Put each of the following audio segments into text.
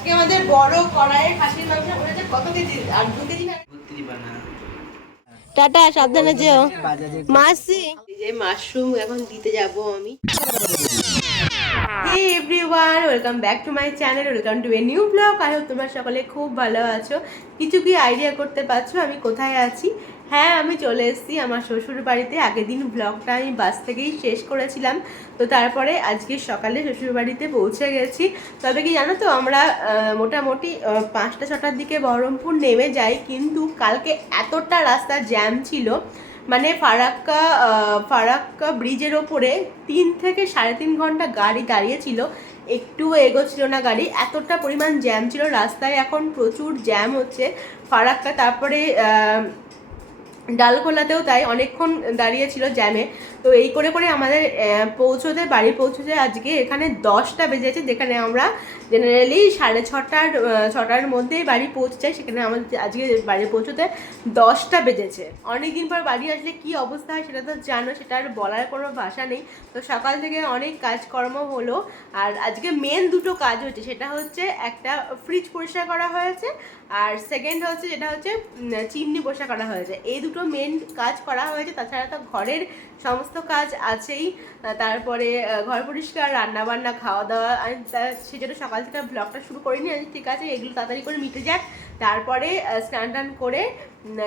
আজকে আমাদের বড় কড়াইয়ে খাসির মাংস করেছে কত কেজি আর 2 কেজি না টাটা সাবধানে যেও মাসি এই যে মাশরুম এখন দিতে যাব আমি hey everyone welcome back to my channel welcome to a new blog I hope তোমরা সকলে খুব ভালো আছো কিছু কি আইডিয়া করতে পারছো আমি কোথায় আছি হ্যাঁ আমি চলে এসেছি আমার শ্বশুর বাড়িতে আগের দিন ব্লগটা আমি বাস থেকেই শেষ করেছিলাম তো তারপরে আজকে সকালে শ্বশুর বাড়িতে পৌঁছে গেছি তবে কি জানো তো আমরা মোটামুটি 5টা 6টার দিকে বহরমপুর নেমে যাই কিন্তু কালকে এতটা রাস্তা জ্যাম ছিল মানে ফারাক্কা ব্রিজের ওপরে 3 থেকে 3.5 ঘন্টা গাড়ি দাঁড়িয়েছিল একটুও এগোচ্ছিল না গাড়ি এতটা পরিমাণ জ্যাম ছিল রাস্তায় এখন প্রচুর জ্যাম হচ্ছে ফারাক্কা তারপরে ডালখোলাতেও তাই অনেকক্ষণ দাঁড়িয়েছিল জ্যামে তো এই করে করে আমাদের বাড়ি পৌঁছতে আজকে এখানে 10টা বেজেছে যেখানে আমরা জেনারেলি 6:30-6টার মধ্যেই বাড়ি পৌঁছে যাই সেখানে আমাদের আজকে বাড়ি পৌঁছতে 10টা বেজেছে অনেকদিন পর বাড়ি আসলে কি অবস্থা হয় সেটা তো জানো সেটা আর বলার কোনো ভাষা নেই তো সকাল থেকে অনেক কাজকর্ম হলো আর আজকে মেন দুটো কাজ হচ্ছে সেটা হচ্ছে একটা ফ্রিজ পরিষ্কার করা হয়েছে আর সেকেন্ড হচ্ছে যেটা হচ্ছে চিমনি বসা করা হয়েছে এই দুটো মেন কাজ করা হয়েছে তাছাড়া তো ঘরের সমস্ত কাজ আছেই তারপরে ঘর পরিষ্কার রান্নাবান্না খাওয়া দাওয়া আমি সেজন্য সকাল থেকে ব্লগটা শুরু করিনি আমি ঠিক আছে এগুলো তাড়াতাড়ি করে মিটে যাক তারপরে স্নান টান করে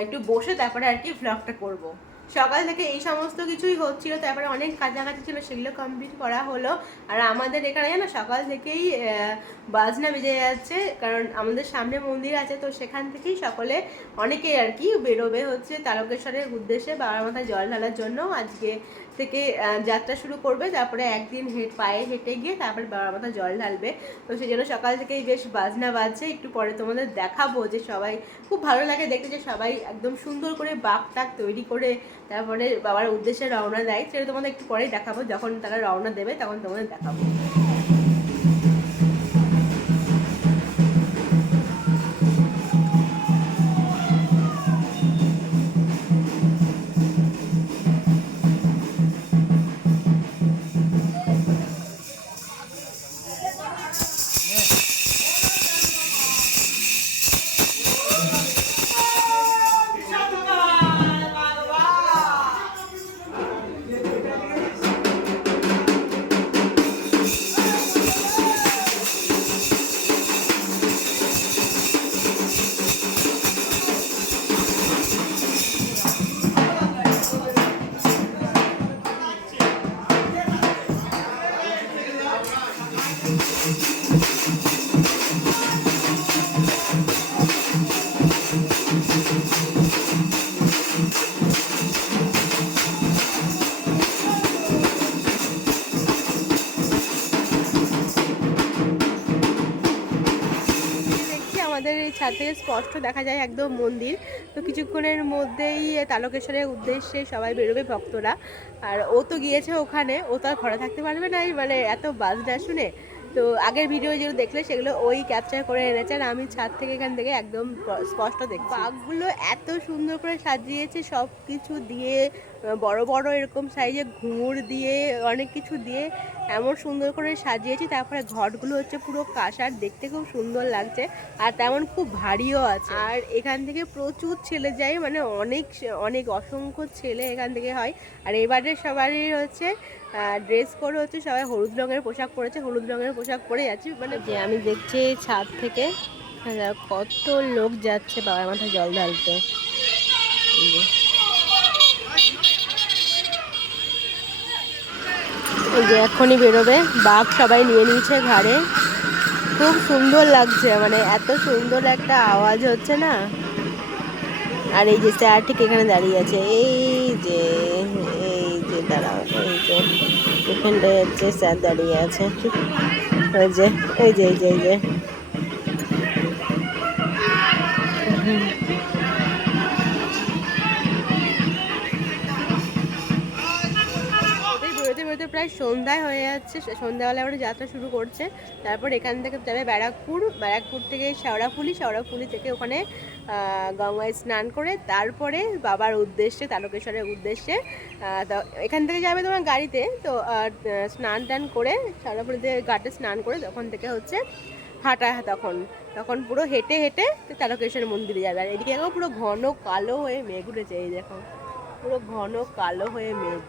একটু বসে তারপরে আর কি ব্লগটা করবো সকাল থেকে এই সমস্ত কিছুই হচ্ছিল তারপরে অনেক কাছাকাছি ছিল সেগুলো কমপ্লিট করা হলো আর আমাদের এখানে না সকাল থেকেই বাজনা বেজে যাচ্ছে কারণ আমাদের সামনে মন্দির আছে তো সেখান থেকেই সকলে অনেকেই আর কি বেরোবে হচ্ছে তারকেশ্বরের উদ্দেশ্যে বাবার মাথায় জল ঢালার জন্য আজকে থেকে যাত্রা শুরু করবে তারপরে একদিন পায়ে হেঁটে গিয়ে তারপরে বাবার মাথায় জল ঢালবে তো সেই জন্য সকাল থেকেই বেশ বাজনা বাজছে একটু পরে তোমাদের দেখাবো যে সবাই খুব ভালো লাগে দেখতে যে সবাই একদম সুন্দর করে বাঘ টাক তৈরি করে তারপরে বাবার উদ্দেশ্যে রওনা দেয় সেটা তোমাদের একটু পরেই দেখাবো যখন তারা রওনা দেবে তখন তোমাদের দেখাবো আমাদের এই ছাদ থেকে স্পষ্ট দেখা যায় একদম মন্দির তো কিছুক্ষণের মধ্যেই তারকেশ্বরের উদ্দেশ্যে সবাই বেরোবে ভক্তরা আর ও তো গিয়েছে ওখানে ও তো আর ঘরে থাকতে পারবে না মানে এত বাজনা শুনে তো আগের ভিডিও যেগুলো দেখলে সেগুলো ওই ক্যাপচার করে এনেছে আর আমি ছাদ থেকে এখান থেকে একদম স্পষ্ট দেখি বাঘগুলো এত সুন্দর করে সাজিয়েছে সব কিছু দিয়ে বড় বড় এরকম সাইজে ঘুঙুর দিয়ে অনেক কিছু দিয়ে এমন সুন্দর করে সাজিয়েছি তারপরে ঘটগুলো হচ্ছে পুরো কাঁসার দেখতে খুব সুন্দর লাগছে আর তেমন খুব ভারীও আছে আর এখান থেকে প্রচুর ছেলে যায় মানে অনেক অনেক অসংখ্য ছেলে এখান থেকে হয় আর এবারে সবারই হচ্ছে ড্রেস কোড হচ্ছে সবাই হলুদ রঙের পোশাক পরেছে হলুদ রঙের পোশাক পরে যাচ্ছে মানে যে আমি দেখছি ছাদ থেকে কত লোক যাচ্ছে বাবার মাথায় জল ঢালতে এই যে এখনই বেরোবে বাঘ সবাই নিয়ে নিয়েছে ঘাড়ে খুব সুন্দর লাগছে মানে এত সুন্দর একটা আওয়াজ হচ্ছে না আর এই যে স্যার ঠিক এখানে দাঁড়িয়ে আছে এই যে দাঁড়াও এখানটায় হচ্ছে স্যার দাঁড়িয়ে আছে ওই যে এই যে বেরোতে প্রায় সন্ধ্যায় হয়ে যাচ্ছে সন্ধ্যাবেলা আমরা যাত্রা শুরু করছে তারপর এখান থেকে যাবে ব্যারাকপুর থেকে শেওড়াফুলি থেকে ওখানে গঙ্গায় স্নান করে তারপরে বাবার উদ্দেশ্যে তারকেশ্বরের উদ্দেশ্যে তো এখান থেকে যাবে তোমার গাড়িতে তো স্নান টান করে শেওড়াফুলিতে ঘাটে স্নান করে তখন থেকে হচ্ছে হাঁটা তখন তখন পুরো হেঁটে হেঁটে তারকেশ্বর মন্দিরে যাবে। আর এদিকে দেখো পুরো ঘন কালো হয়ে মেঘ উঠেছে, এই দেখো পুরো ঘন কালো হয়ে মেঘ।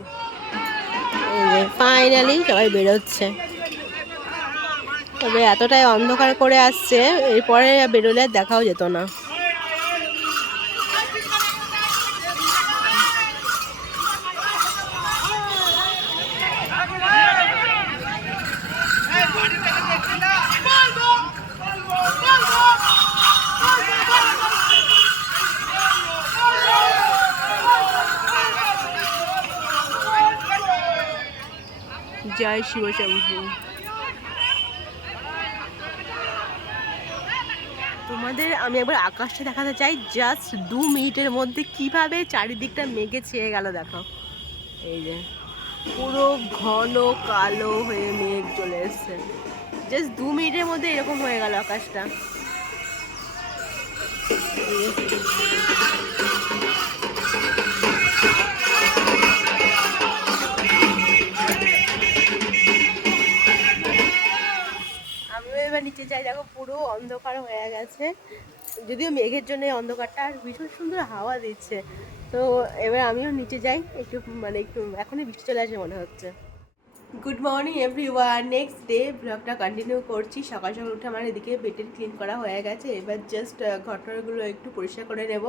এই যে ফাইনালি সবাই বেরোচ্ছে, তবে এতটাই অন্ধকার করে আসছে এরপরে বেরোলে আর দেখাও যেত না। জয় শিবশম্ভু। তোমাদের আমি একবার আকাশটা দেখাতে চাই, জাস্ট 2 মিনিটের মধ্যে কিভাবে চারিদিকটা মেঘে ছেয়ে গেল দেখো। এই যে পুরো ঘন কালো হয়ে মেঘ চলে এসছে, জাস্ট 2 মিনিটের মধ্যে এরকম হয়ে গেল আকাশটা। নিচে যাই, দেখো পুরো অন্ধকার হয়ে গেছে, যদিও মেঘের জন্য অন্ধকারটা, আর ভীষণ সুন্দর হাওয়া দিচ্ছে। তো এবার আমিও নিচে যাই, একটু মানে একটু এখনই বৃষ্টি চলে আসে মনে হচ্ছে। Good morning everyone, next day ব্লগটা কন্টিনিউ করছি। সকাল সকাল উঠে আমার এদিকে বেডের ক্লিন করা হয়ে গেছে, এবার জাস্ট ঘটনাগুলো একটু পরিষ্কার করে নেব।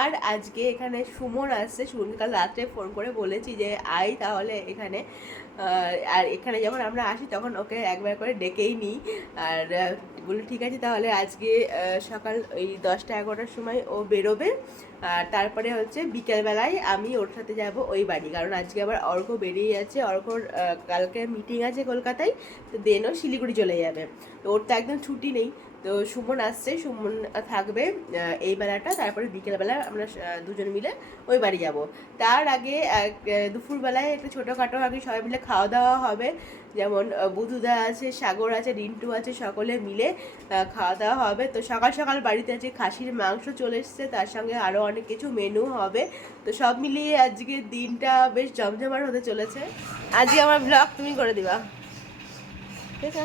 আর আজকে এখানে সুমন আসছে, সুমন কাল রাত্রে ফোন করে বলেছি যে আয় তাহলে এখানে, আর এখানে যখন আমরা আসি তখন ওকে একবার করে ডেকেই নিই। আর বলে ঠিক আছে তাহলে আজকে সকাল ওই 10টা-11টার সময় ও বেরোবে, আর তারপরে হচ্ছে বিকেলবেলায় আমি ওর সাথে যাব ওই বাড়ি, কারণ আজকে আবার অর্ঘ বেরিয়ে যাচ্ছে, অর্ঘর কালকে মিটিং আছে কলকাতায়, তো দেনও শিলিগুড়ি চলে যাবে, তো ওর তো একদম ছুটি নেই। তো সুমন আসছে, সুমন থাকবে এই বেলাটা, তারপরে বিকেলবেলা আমরা দুজন মিলে ওই বাড়ি যাব। তার আগে দুপুরবেলায় একটু ছোটোখাটো আগে সবাই মিলে খাওয়া দাওয়া হবে, যেমন বুধুদা আছে, সাগর আছে, রিন্টু আছে, সকলে মিলে খাওয়া দাওয়া হবে। তো সকাল সকাল বাড়িতে আছে খাসির মাংস চলে এসছে, তার সঙ্গে আরও অনেক কিছু মেনু হবে। তো সব মিলিয়ে আজকে দিনটা বেশ জমজমাট হতে চলেছে। আজকে আমার ব্লগ তুমি করে দিবা, ঠিক আছে?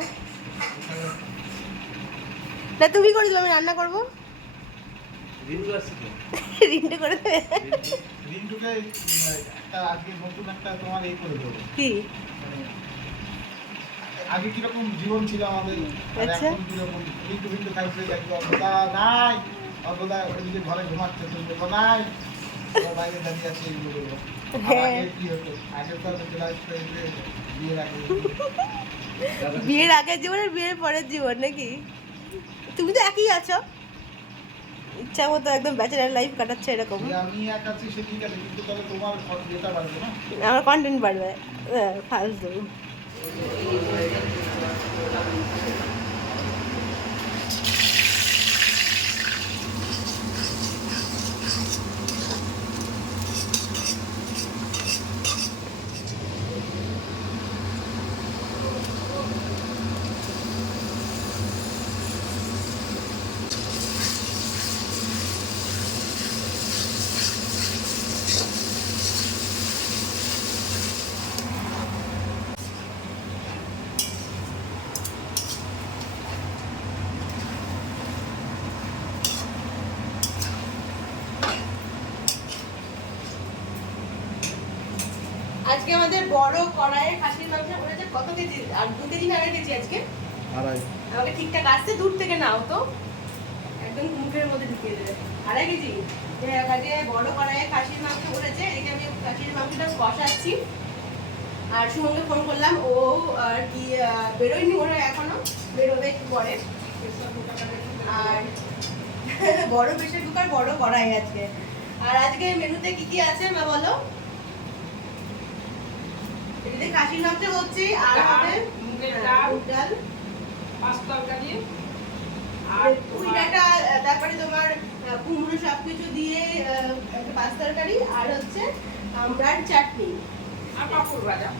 না তুমি করে দিবা, আমি রান্না করবো। রিন্টু করে দেবে। রিন্টুকে একটা আজকে নতুন একটা তোমার এই করে দেবো। কি আগে কিরকম জীবন ছিল আমাদের, আচ্ছা এখন কিরকম রিন্টু রিন্টু খাইছে, একদম অর্ধদা নাই, অর্ধদা ওইদিকে ঘরে ঘুমাচ্ছে, তুমি নাই বাইরে দাঁড়িয়ে আছে, এইগুলো বলবো। আগে কি হতো, আগে তো বিয়ের আগে, বিয়ের আগের জীবন আর বিয়ের পরের জীবন নাকি? তুমি তো একই আছো, ইচ্ছা মতো একদম ব্যাচেলার লাইফ কাটাচ্ছে এরকম। আমি এক আছি সে ঠিক আছে, কিন্তু তাহলে তোমার যেটা বাড়বে না, আমার কন্টেন্ট বাড়বে ফালতু। আজকে আমাদের বড় কড়াইয়ে খাসির মাংস করেছে, কত কেজি? আর 2 কেজি না 2.5 কেজি আজকে? আড়াই। আমাকে ঠিকঠাক আসছে, দূর থেকে নাও তো, একদম মুখের মধ্যে ঢুকিয়ে দেবে। 2.5 কেজি আজকে বড় কড়াইয়ে খাসির মাংস করেছে। এদিকে আমি খাসির মাংসটা কষাচ্ছি, আর সুমনকে ফোন করলাম, ও আর কি বেরোয়নি মনে হয় এখনো, বেরোবে একটু পরে। আর বড় প্রেসার কুকার, বড় কড়াই আজকে। আর আজকে মেনুতে কি কি আছে মা বলো? এদিকে খাসির মাংস হচ্ছে, আর হবে মুগের ডাল, পাঁচ তরকারি, আর পুইডাটা, তারপরে তোমার কুমড়ো সবকিছু দিয়ে একটা পাঁচ তরকারি, আর হচ্ছে আমড়ার চাটনি, আর পাঁপড় ভাজা।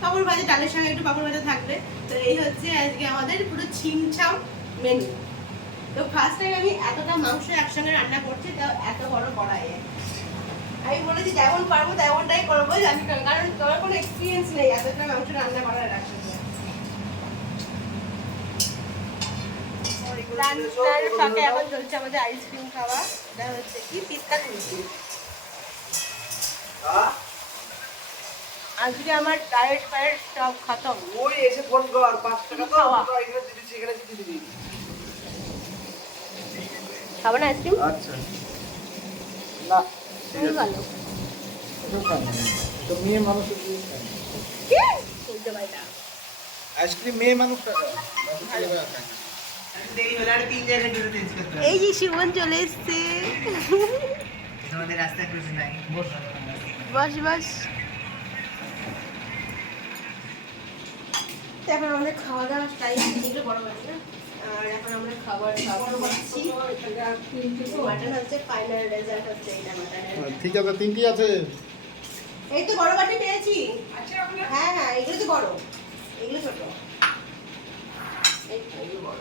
পাঁপড় ভাজা, ডালের সঙ্গে একটু পাঁপড় ভাজা থাকবে। তো এই হচ্ছে আজকে আমাদের পুরো ছিমছাম মেনু। তো ফার্স্ট টাইম আমি এতটা মাংস একসঙ্গে রান্না করছি, তাও এত বড় কড়াইয়ে। আমি বলেছি যেমন পারবো তেমনটাই করবো, আমি কারণ তোমার কোনো এক্সপিরিয়েন্স নেই এতটা মাংস রান্না করার। একসঙ্গে লাঞ্চের ফাঁকে এখন চলছে আমাদের আইসক্রিম খাওয়া। এটা হচ্ছে কি পিস্তা কুলফি। আজকে আমার ডায়েট ফায়েট সব খতম। ওই এসে ফোন কর 5 টাকা তো খাওয়া। তোরা এখানে দিবি এখানে দিবি। খাবো না আইসক্রিম? আচ্ছা না খুবই ভালো। তো মেয়ে মানুষের কি বলতে পারি না। আইসক্রিম মেয়ে মানুষটা দেরি হলে আর 3 জায়গায় দুটো চেঞ্জ করতে হবে। এই যে শিবন চলে এসছে। তোমাদের রাস্তায় কিছু নাই। বস বস। তো এখন আমাদের খাওয়া দাওয়া টাইম এগুলো বড় বাড়ি না, আর এখন আমরা খাবার খাচ্ছি। মাটন হচ্ছে ফাইনাল রেজাল্ট হচ্ছে এটা মাটনের। ঠিক আছে তিনটি আছে এই তো বড় বাটি পেয়েছি। হ্যাঁ হ্যাঁ এগুলো তো বড়, এগুলো ছোট। এই তো, এগুলো বড়।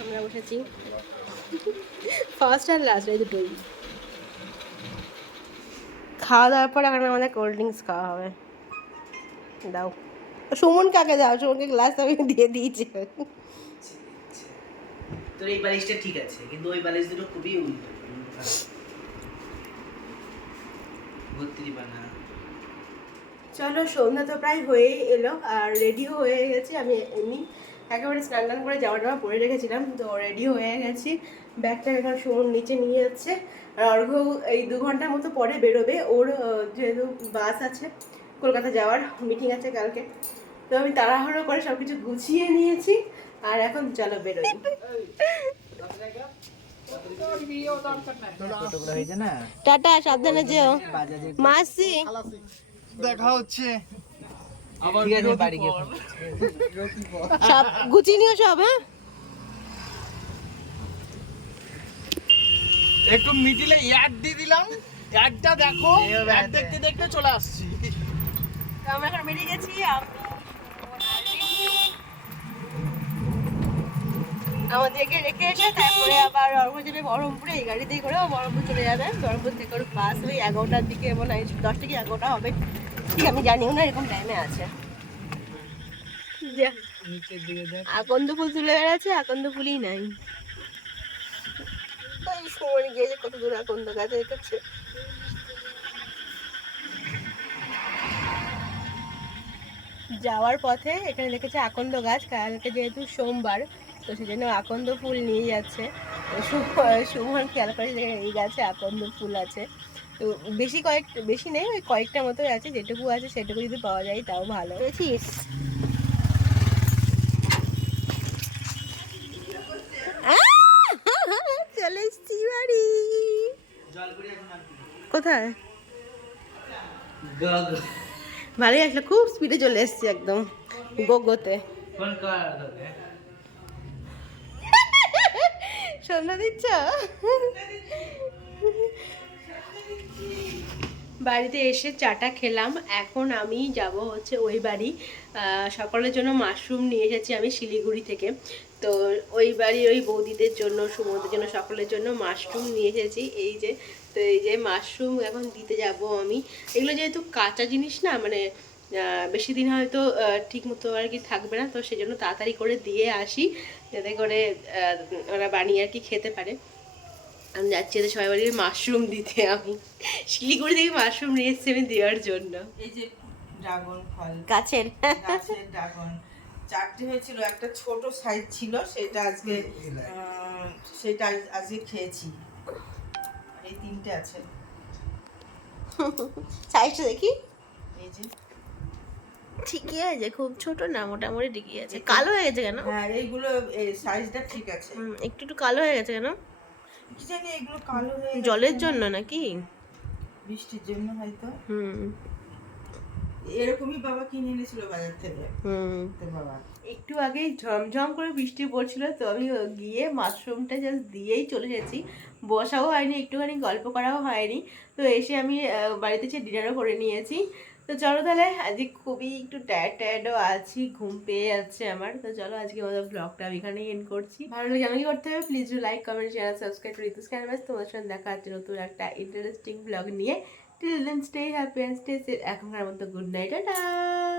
আমরা বসেছি ফার্স্ট আর লাস্ট, এই দুটোই। খাওয়া দাওয়ার পর এখন আমাদের কোল্ড ড্রিঙ্কস খাওয়া হবে। দাও সুমন কাকে দাও, সুমনকে গ্লাস আমি দিয়ে দিয়েছি। তোর এই বালিশটা ঠিক আছে, কিন্তু ওই বালিশ দুটো খুবই উল্টো। ভর্তি বানা। চলো সন্ধ্যা তো প্রায় হয়েই এলো, আর রেডিও হয়ে গেছি। আমি এমনি একেবারে স্নান টান করে জামা টামা পরে রেখেছিলাম, তো রেডি হয়ে গেছি। ব্যাগটা এখন সুমন নিচে নিয়ে যাচ্ছে। আর অর্ঘ্য এই 2 ঘন্টার মতো পরে বেরোবে, ওর যেহেতু বাস আছে কলকাতা যাওয়ার, মিটিং আছে কালকে। তো আমি তাড়াহুড়ো করে সব কিছু গুছিয়ে নিয়েছি, আর এখন চলো বেরোই। ছোটগুলো হয়েছে না, টাটা, সাবধানে যেও। বাজাজে মাসি দেখা হচ্ছে ঠিক আছে বাড়ি গিয়ে সব গুছিয়ে নিও সব। হ্যাঁ একটু মিডিলে অ্যাড দিয়ে দিলাম, অ্যাডটা দেখো, অ্যাড দেখতে দেখতে চলে আসছি। তো আমরা এখন বেরিয়ে গেছি। আমাদেরকে রেখে এসে তারপরে আবার অর্ঘ্য যাবে বহরমপুরে, এই গাড়িতেই করে ও বহরমপুর চলে যাবে। বহরমপুর থেকে ওর বাস ওই 11টার দিকে, মনে হয় 10 থেকে 11টা হবে, ঠিক আমি জানিও না, এরকম টাইমে আছে। নিচের দিকে দেখ। আকন্দ ফুল তুলে বেড়াচ্ছে, আকন্দ ফুলই নাই। ওই সময় গিয়েছে কত দূর আকন্দ গাছে রেখেছে। যাওয়ার পথে এখানে দেখেছে আকন্দ গাছ, কালকে যেহেতু সোমবার তো সেই জন্য আকন্দ ফুল নিয়ে যাচ্ছে। সুমন খেয়াল করে যে এই গাছে আকন্দ ফুল আছে। তো বেশি নেই, ওই কয়েকটা মতোই আছে, যেটুকু আছে সেটুকু যদি পাওয়া যায় তাও ভালো। বুঝেছিস? চলে এসছি বাড়ি। কোথায়? ভালোই আসলে, খুব স্পিডে চলে এসছি একদম গোগোতে। ফোন কর তোকে। সন্ধ্যা দিচ্ছ? বাড়িতে এসে চাটা খেলাম। এখন আমি যাব হচ্ছে ওই বাড়ি, সকলের জন্য মাশরুম নিয়ে এসেছি আমি শিলিগুড়ি থেকে। তো ওই বাড়ি ওই বৌদিদের জন্য, সুমদের জন্য, সকলের জন্য মাশরুম নিয়ে এসেছি। এই যে, তো এই যে মাশরুম এখন দিতে যাব আমি। এগুলো যেহেতু কাঁচা জিনিস না, মানে বেশি দিন হয়তো ঠিক মতো আর কি থাকবে না, তো সেই জন্য তাড়াতাড়ি করে দিয়ে আসি, যাতে করে ওরা বানিয়ে আর কি খেতে পারে। আমি যাচ্ছি এদের সবাই বাড়ির মাশরুম দিতে। আমি শিলিগুড়ি থেকে মাশরুম নিয়ে এসেছি আমি দেওয়ার জন্য। এই যে ড্রাগন ফল, গাছের গাছের ড্রাগন 4টে হয়েছিল, একটা ছোট সাইজ ছিল, সেটা আজকে আজকে খেয়েছি। আর এই 3টে আছে, সাইজটা দেখি। এই যে ঠিকই আছে, খুব ছোট না, মোটামুটি ঠিকই আছে। কালো হয়ে গেছে কেন? হ্যাঁ এইগুলো সাইজটা ঠিক আছে। একটু একটু কালো হয়ে গেছে কেন? কি জানি এগুলো কালো হয়ে গেছে। জলের জন্য নাকি? বৃষ্টির জন্য হয়তো। হুম এরকমই বাবা কিনে এনেছিল বাজার থেকে। তোর বাবা একটু আগেই ঝমঝম করে বৃষ্টি পড়ছিল, তো আমি গিয়ে মাশরুমটা জাস্ট দিয়েই চলে এসেছি। বসাও হয়নি, একটুখানি গল্প করাও হয়নি। তো এসে আমি বাড়িতে এসে ডিনারও করে নিয়েছি। তো চলো তাহলে, আজকে খুবই একটু টায়ার্ডও আছি, ঘুম পেয়ে যাচ্ছে আমার। তো চলো আজকে আমাদের ব্লগটা আমি এখানেই এন্ড করছি। ভালো লাগে আমাকে করতে হবে, please like comment share subscribe to Ritu's canvas. তোমার সঙ্গে দেখা হচ্ছে নতুন একটা ইন্টারেস্টিং ব্লগ নিয়ে। Till then stay happy and stay safe. এখনকার মতো গুড নাইট, টাটা।